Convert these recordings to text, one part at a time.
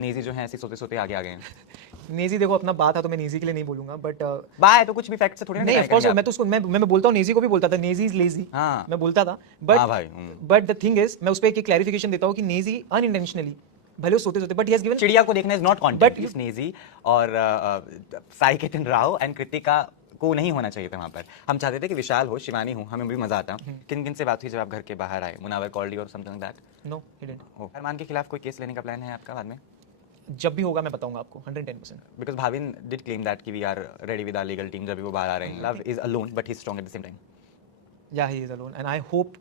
नेजी जो है ऐसे सोते सोते आगे आ गए हैं। नेजी देखो अपना बात था तो मैं नेजी के लिए नहीं बोलूंगा बट बाय तो कुछ भी फैक्ट से थोड़ी नहीं ऑफ कोर्स मैं तो उसको मैं बोलता हूँ नेजी को भी बोलता था नेजी इज लेजी हाँ। मैं बोलता था हाँ भाई, बट द थिंग इज मैं उस पर एक क्लैरिफिकेशन देता हूँ कि नेजी अनइंटेंशनली भले वो सोते सोते बट ही हैज गिवन चिड़िया को देखना इज नॉट But कंटेंट। इस नेजी और साई केतन राव एंड कृतिका को नहीं होना चाहिए था वहां पर। हम चाहते थे कि विशाल हो, शिवानी हो, हमें भी मजा आता। किन किन से बात हुई जब आप घर के बाहर आए? मुनावर कॉल्ड यू और something like that? No he didn't. Armaan के खिलाफ कोई केस लेने का प्लान है आपका बाद में? जब भी होगा मैं बताऊंगा आपको 110%। Because Bhavin did claim that कि we are ready with our legal team जब भी वो बाहर आ रहे हैं। Love is alone but he is strong at the same time. Yeah he is alone and I hope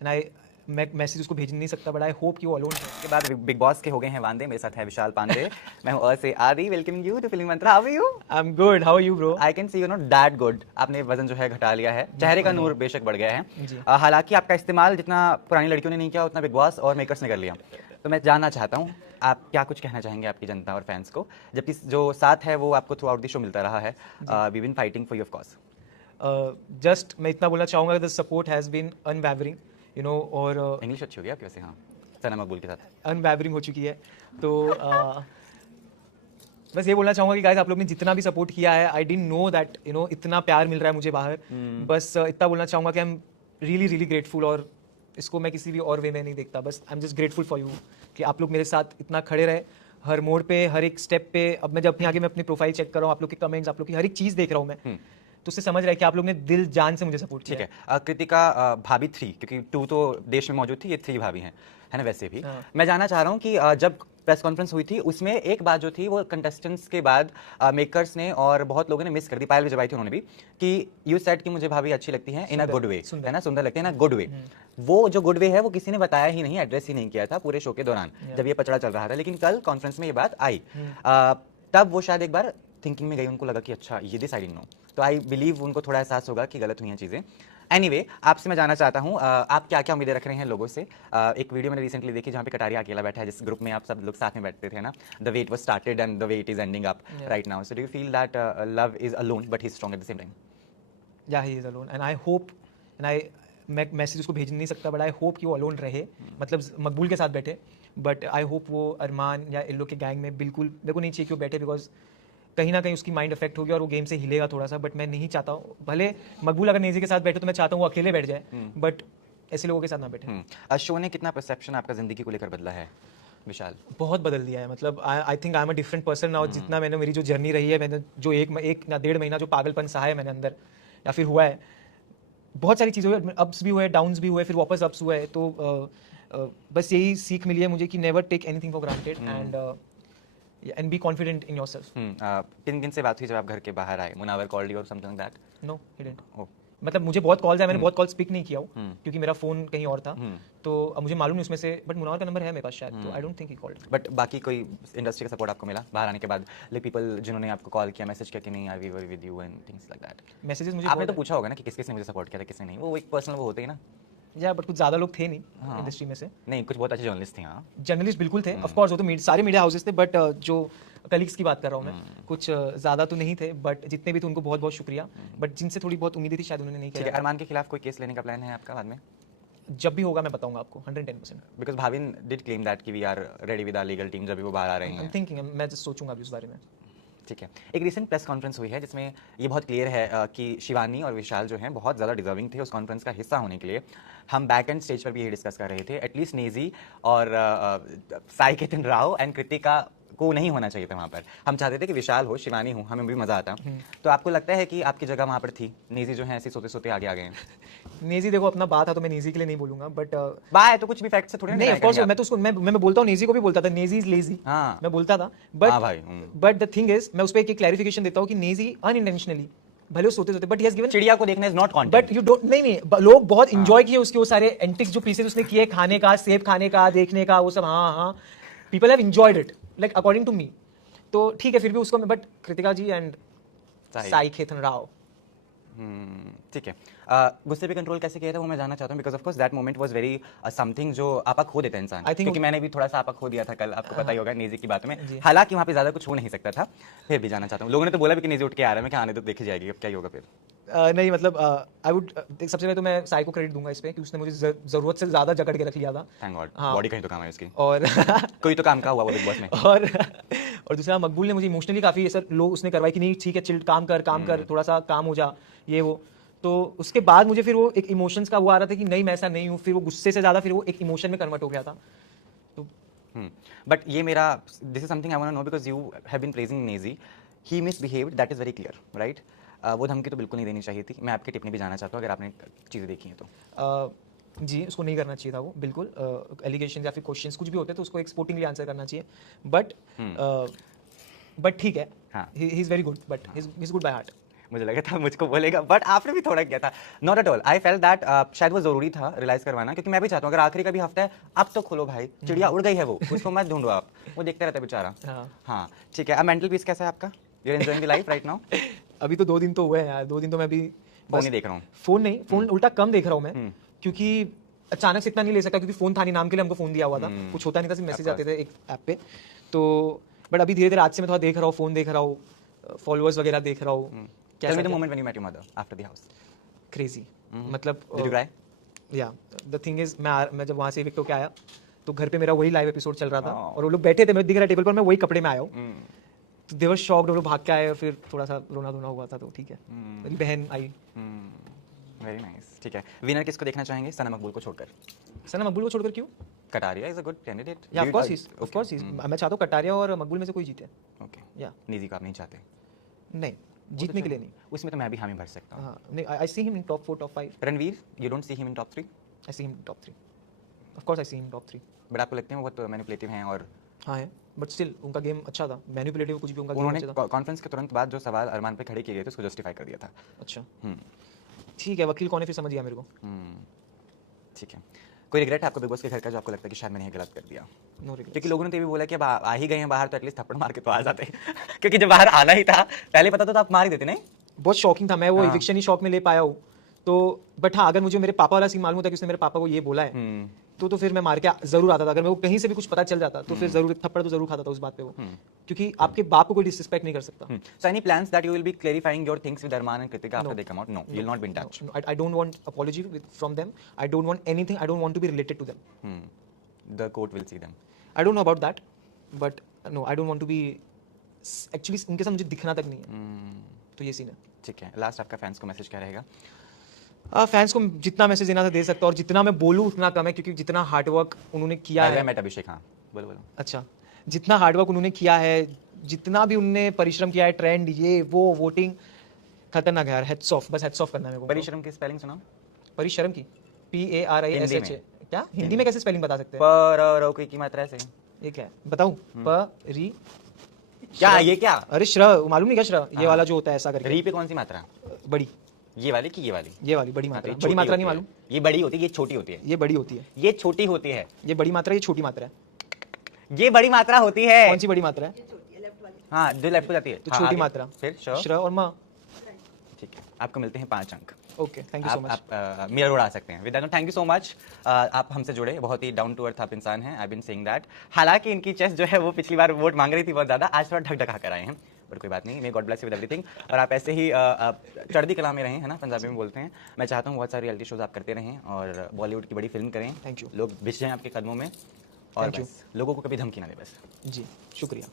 and I मैं message उसको भेज नहीं सकता बट आई होप कि वो अलोन है। के बाद बिग बॉस के हो गए हैं वांदे। मेरे साथ है विशाल पांडे। मैं हूं से Aadi. Welcome you to Film Mantra. How are you? I am good, how are you bro? I can see you not that good. आपने वजन जो है घटा लिया है, चेहरे का नूर बेशक बढ़ गया जी। है। हालांकि आपका इस्तेमाल जितना पुरानी लड़कियों ने नहीं किया उतना बिग बॉस और मेकर्स ने कर लिया। तो मैं जानना चाहता हूँ आप क्या कुछ कहना चाहेंगे आपकी जनता और फैंस को, जबकि जो साथ है वो आपको थ्रू आउट द शो मिलता रहा है। We been fighting for you of course. Just मैं इतना बोलना चाहूंगा the support has been unwavering you know और इंग्लिश अच्छी होगी आपकी वैसे। हाँ, सना मकबूल के साथ अनवैवरिंग हो चुकी है। तो बस ये बोलना चाहूंगा कि गाइस आप लोग ने जितना भी सपोर्ट किया है I didn't know that you know इतना प्यार मिल रहा है मुझे बाहर। बस इतना बोलना चाहूंगा कि I am really really grateful और इसको मैं किसी भी और वे में नहीं देखता। बस I am just grateful for you कि आप लोग मेरे साथ इतना खड़े रहे हर मोड़ पे हर एक स्टेप पे। अब मैं जब अपने आगे मैं अपनी प्रोफाइल चेक कर रहा हूँ, आप लोग के कमेंट्स, आप लोग की हर एक चीज़ देख रहा हूँ मैं, तो उससे समझ रहा है कि आप लोग ने दिल जान से मुझे सपोर्ट किया। ठीक है। कृतिका भाभी 3, क्योंकि 2 तो देश में मौजूद थी, ये 3 भाभी हैं, है ना? वैसे भी हाँ। मैं जानना चाह रहा हूँ कि जब प्रेस कॉन्फ्रेंस हुई थी उसमें एक बात जो थी वो कंटेस्टेंट्स के बाद मेकर्स ने और बहुत लोगों ने मिस कर दी। पायल भी जब आई थी उन्होंने भी कि यू सेड कि मुझे भाभी अच्छी लगती है इन अ गुड वे, है ना? सुंदर लगती है ना, गुड वे। वो जो गुड वे है वो किसी ने बताया ही नहीं, एड्रेस ही नहीं किया था पूरे शो के दौरान जब ये पचड़ा चल रहा था। लेकिन कल कॉन्फ्रेंस में ये बात आई, तब वो शायद एक बार थिंकिंग में गई, उनको लगा कि अच्छा ये दिस आई डिडंट नो। तो आई बिलीव उनको थोड़ा एहसास होगा कि गलत हुई हैं चीज़ें। एनीवे, आपसे मैं जानना चाहता हूँ आप क्या क्या उम्मीदें रख रहे हैं लोगों से। एक वीडियो मैंने रिसेंटली देखी जहाँ पे कटारिया अकेला बैठा है, जिस ग्रुप में आप सब लोग साथ में बैठते थे ना, the way it was started and the way it is ending up right now. So do you feel that love is alone but he is strong at the same time? Yeah he is alone and I hope and I मैं message उसको भेज नहीं सकता but I hope कि वो alone रहे, मतलब मकबूल के साथ बैठे। बट आई होप वो अरमान या इन लोग के गैंग में बिल्कुल मेरे को नहीं चाहिए कि वो बैठे, बिकॉज कहीं ना कहीं उसकी माइंड अफेक्ट होगी और वो गेम से हिलेगा थोड़ा सा। बट मैं नहीं चाहता हूँ, भले मकबूल अगर नेजी के साथ बैठे तो मैं चाहता हूँ वो अकेले बैठ जाए, बट ऐसे लोगों के साथ ना बैठे। शो ने कितना परसेप्शन आपका जिंदगी को लेकर बदला है विशाल? बहुत बदल दिया है, मतलब I think I am a different person now. जितना मैंने मेरी जो जर्नी रही है, मैंने जो एक या 1.5 महीना जो पागलपन सहा है मैंने अंदर या फिर हुआ है, बहुत सारी चीज़ें हुई, अप्स भी हुए, डाउन्स भी हुए, फिर वापस अप्स हुए। तो बस यही सीख मिली है मुझे कि never take anything for granted and be confident in yourself. किन किन से बात हुई जब आप घर के बाहर आए? मुनावर कॉल्ड यू और something like that? No he didn't. मतलब मुझे बहुत कॉल्स आए, मैंने बहुत कॉल्स पिक नहीं किया हूँ क्योंकि मेरा फोन कहीं और था। तो अब मुझे मालूम नहीं उसमें से, बट मुनावर का नंबर है मेरे पास शायद, तो I don't think he called. But बाकी कोई इंडस्ट्री का सपोर्ट आपको मिला बाहर आने के बाद? लाइक पीपल जिन्होंने आपको कॉल किया, मैसेज किया कि नहीं I we were with you and things like that? Messages मुझे आपने तो पूछा होगा ना कि किस किस ने मुझे सपोर्ट किया था, किसने नहीं? वो एक पर्सनल वो होते ही ना। या बट कुछ ज़्यादा लोग थे नहीं इंडस्ट्री में से। नहीं, कुछ बहुत अच्छे जर्नलिस्ट थे। हाँ, जर्नलिस्ट बिल्कुल थे, ऑफ कोर्स वो तो सारे मीडिया हाउसेस थे, बट जो कलीग्स की बात कर रहा हूँ मैं, कुछ ज़्यादा तो नहीं थे, बट जितने भी थे उनको बहुत बहुत शुक्रिया। बट जिनसे थोड़ी बहुत उम्मीदें थी शायद उन्होंने नहीं ठीक किया। है। अरमान के खिलाफ कोई केस लेने का प्लान है आपका बाद में? जब भी होगा मैं बताऊंगा आपको 110%। Because Bhavin did claim that कि we are ready with our legal team जब भी वो बाहर आ रहे आई एम हैं। थिंकिंग, मैं जस्ट सोचूंगा अभी उस बारे में। ठीक है। एक रिसेंट प्रेस कॉन्फ्रेंस हुई है जिसमें ये बहुत क्लियर है कि शिवानी और विशाल जो हैं बहुत ज़्यादा डिजर्विंग थे उस कॉन्फ्रेंस का हिस्सा होने के लिए। हम बैक एंड स्टेज पर भी ये डिस्कस कर रहे थे, एटलीस्ट नेजी और साई केतन राव एंड कृतिका को नहीं होना चाहिए था वहाँ पर। हम चाहते थे कि विशाल हो, शिवानी हो, हमें भी मज़ा आता। तो आपको लगता है कि आपकी जगह वहाँ पर थी? नेजी जो है ऐसे सोते सोते आगे आ गए हैं। नेजी देखो अपना बात था तो मैं नेजी के लिए नहीं बोलूंगा, बट बाय तो कुछ भी फैक्ट से थोड़ी नहीं ऑफ कोर्स मैं तो उसको मैं बोलता हूँ, नेजी को भी बोलता था नेजी इज लेजी। हाँ। मैं बोलता था, हाँ भाई, बट द थिंग इज मैं उस पर एक क्लैरिफिकेशन देता हूँ कि नेजी अनइंटेंशनली भले वो सोते सोते बट ही हैज गिवन। चिड़िया को देखना is not content. But you don't नहीं लोग बहुत इंजॉय किए उसके वो सारे एंटिक्स जो पीसेस उसने किए, खाने का, सेब खाने का, देखने का, वो सब। हाँ, people have enjoyed it like according to me. तो ठीक है, फिर भी उसको, बट कृतिका जी एंड साई केतन राव। ठीक है। गुस्से पे कंट्रोल कैसे किया था वो मैं जानना चाहता हूँ, because of course that moment was very something जो आपा खो देता है इंसान। क्योंकि मैंने भी थोड़ा सा आपा खो दिया था कल, आपको पता ही होगा नेजी की बात में। हालांकि वहाँ पे ज्यादा कुछ हो नहीं सकता था, फिर भी जानना चाहता हूँ। लोगों ने तो बोला भी कि नेजी उठ के आ रहा है, मैं क्या आने तो देखी जाएगी, अब क्या ही होगा फिर? नहीं मतलब आई वुड सबसे पहले तो मैं साई को क्रेडिट दूंगा इस पे कि उसने मुझे जरूरत से ज्यादा जकड़ के रख लिया था। थैंक गॉड, हाँ। बॉडी कहीं तो काम है उसकी, और कोई तो काम का हुआ वो बिग बॉस में। और दूसरा मकबूल ने मुझे इमोशनली काफी ऐसा लो उसने करवाई कि नहीं ठीक है चिल, काम कर थोड़ा सा काम हो जा ये वो। तो उसके बाद मुझे फिर वो एक इमोशंस का वो आ रहा था कि नहीं मैं ऐसा नहीं हूँ, फिर वो गुस्से से ज्यादा फिर वो एक इमोशन में कन्वर्ट हो गया था। तो बट ये मेरा, this is something I want to know because you have been praising Naezy, he misbehaved, that is very clear, right? वो धमकी तो बिल्कुल नहीं देनी चाहिए थी। मैं आपकी टिप्पणी भी जानना चाहता हूँ अगर आपने चीज़ें देखी हैं तो। जी उसको नहीं करना चाहिए था वो बिल्कुल। एलिगेशन या फिर क्वेश्चंस कुछ भी होते हैं तो उसको एक स्पोर्टिंगली आंसर करना चाहिए। बट ठीक है, हाँ। He is very good, but he is good by heart. मुझे लगा था मुझको बोलेगा, बट आपने भी थोड़ा किया था। Not at all, I felt that शायद वो जरूरी था रियलाइज करवाना, क्योंकि मैं भी चाहता हूँ अगर आखिरी का भी हफ्ता है अब तो खोलो भाई, चिड़िया उड़ गई है वो, उसको मत ढूंढो आप, वो देखते रहता है बेचारा। हाँ ठीक है। अब मेंटल पीस कैसा है आपका? You are enjoying the life right now? अभी तो 2 दिन तो हुए हैं यार, 2 दिन तो मैं भी फोन नहीं देख रहा हूँ। फोन नहीं, फोन उल्टा कम देख रहा हूँ मैं, क्योंकि अचानक से इतना नहीं ले सकता, क्योंकि फोन था नहीं, नाम के लिए हमको फोन दिया हुआ था, कुछ होता नहीं था, सिर्फ मैसेज आते थे एक ऐप पे। तो बट अभी धीरे धीरे आज से मैं थोड़ा देख रहा हूँ, फोन देख रहा हूँ, फॉलोअर्स वगैरह देख रहा हूँ। Tell me the moment when you met your mother after the house. Crazy, मतलब Did you cry? या द थिंग इज मैं जब वहाँ से इविक्ट होके आया तो घर पे मेरा वही लाइव एपिसोड चल रहा था और वो लोग बैठे थे, मैं दिख रहा टेबल पर, मैं वही कपड़े में आया हूँ। तो दे वर शॉक्ड, वो लोग भाग के आए और फिर थोड़ा सा रोना धोना हुआ था। तो ठीक है, मेरी बहन आई। वेरी नाइस, ठीक है। विनर किसको देखना चाहेंगे सना मकबूल को छोड़कर? सना मकबूल को छोड़कर क्यों? Kataria is a good candidate. या ऑफ कोर्स मैं चाहता हूँ कटारिया और मकबूल में से कोई जीते। ओके, या निजी को आप नहीं चाहते? नहीं, जीतने के लिए नहीं। उसमें तो मैं भी हामी भर सकता हूँ। हाँ नहीं, I see him in top 4 top 5। Ranveer, you don't see him in top 3? I see him top 3, of course I see him top 3। But आपको लगते हैं वो बहुत मैनिपुलेटिव हैं? और हाँ है, बट स्टिल उनका गेम अच्छा था, मैनिपुलेटिव कुछ भी उनका गेम उन्होंने अच्छा था। कॉन्फ्रेंस के तुरंत बाद जो सवाल अरमान पे खड़े किए गए थे उसको जस्टिफाई कर दिया था। अच्छा ठीक है, वकील कौन है फिर समझ गया मेरे को। ठीक है। कोई रिग्रेट है आपको बिग बॉस के घर का जो आपको लगता है कि शायद मैंने ये गलत कर दिया? नो रिग्रेट, क्योंकि लोगों ने तो ये भी बोला कि अब आ ही गए हैं बाहर तो एटलीस्ट थप्पड़ मार के तो आ जाते क्योंकि जब बाहर आना ही था, पहले पता तो आप मार ही देते। नहीं, बहुत शॉकिंग था, मैं वो इविक्शन ही शॉक में ले पाया हूँ। तो बट हाँ, अगर मुझे मेरे पापा वाला सीन मालूम होता कि उसने मेरे पापा को ये बोला है तो फिर मैं मार के जरूर आता था। अगर मेरे को कहीं से भी कुछ पता चल जाता तो फिर जरूर थप्पड़ तो जरूर खाता था उस बात पे वो, क्योंकि आपके बाप को कोई डिसरिस्पेक्ट नहीं कर सकता। So any plans that you will be clarifying your things with Arman and Kritika after they come out? No, you'll not be in touch. No, I don't want apology from them. I don't want anything. I don't want to be related to them. The court will see them. I don't know about that, but no, I don't want to be. Actually, उनके साथ मुझे दिखना तक नहीं है। तो ये scene है। ठीक है, लास्ट आपका फैंस को मैसेज क्या रहेगा? फैंस को जितना मैसेज देना था दे सकता हूँ, और जितना मैं बोलूँ उतना कम है, क्योंकि जितना हार्डवर्क उन्होंने किया है। मैं अभिषेक, हाँ बोलो बोलो। अच्छा, जितना हार्डवर्क उन्होंने किया है, जितना भी उन्होंने परिश्रम किया है, ट्रेंड ये वो वोटिंग, खतरनाक है यार। हेड्स ऑफ, बस हेड्स ऑफ करना है मेरे को। परिश्रम की स्पेलिंग सुनाओ। परिश्रम की PARISH। क्या हिंदी में कैसे स्पेलिंग बता सकते हैं? पर की मात्रा से ये क्या है बताऊं? री क्या, ये क्या? अरे श्र, मालूम नहीं क्या श्र? ये वाला जो होता है ऐसा करके। री पे कौन सी मात्रा? बड़ी। ये वाली कि ये वाली? ये वाली बड़ी मात्रा। बड़ी मात्रा नहीं मालूम? ये बड़ी होती है, ये छोटी होती है। ये बड़ी होती है, ये छोटी होती है। ये बड़ी मात्रा, ये छोटी मात्रा है। ये बड़ी मात्रा होती है। कौन सी बड़ी मात्रा है? हाँ, जो लेफ्ट को जाती है तो छोटी मात्रा। फिर श्र और माँ। ठीक है, आपको मिलते हैं 5 अंक। Okay, thank you so much. आप मिरर उड़ा सकते हैं। Without, thank you so much. आप हमसे जुड़े, बहुत ही डाउन टू अर्थ आप इंसान हैं। I been saying that. हालांकि इनकी चेस्ट जो है वो पिछली बार वोट मांग रही थी बहुत ज्यादा, आज थोड़ा ढक ढका कर आए हैं, बट कोई बात नहीं। May God bless you with everything. और आप ऐसे ही चढ़ती कला में रहें, है ना, पंजाबी में बोलते हैं। मैं चाहता हूँ बहुत सारे रियलिटी शोज आप करते रहें और बॉलीवुड की बड़ी फिल्म करें। Thank you. लोग बिछ जाएं आपके कदमों में, और बस लोगों को कभी धमकी ना दे बस। जी शुक्रिया।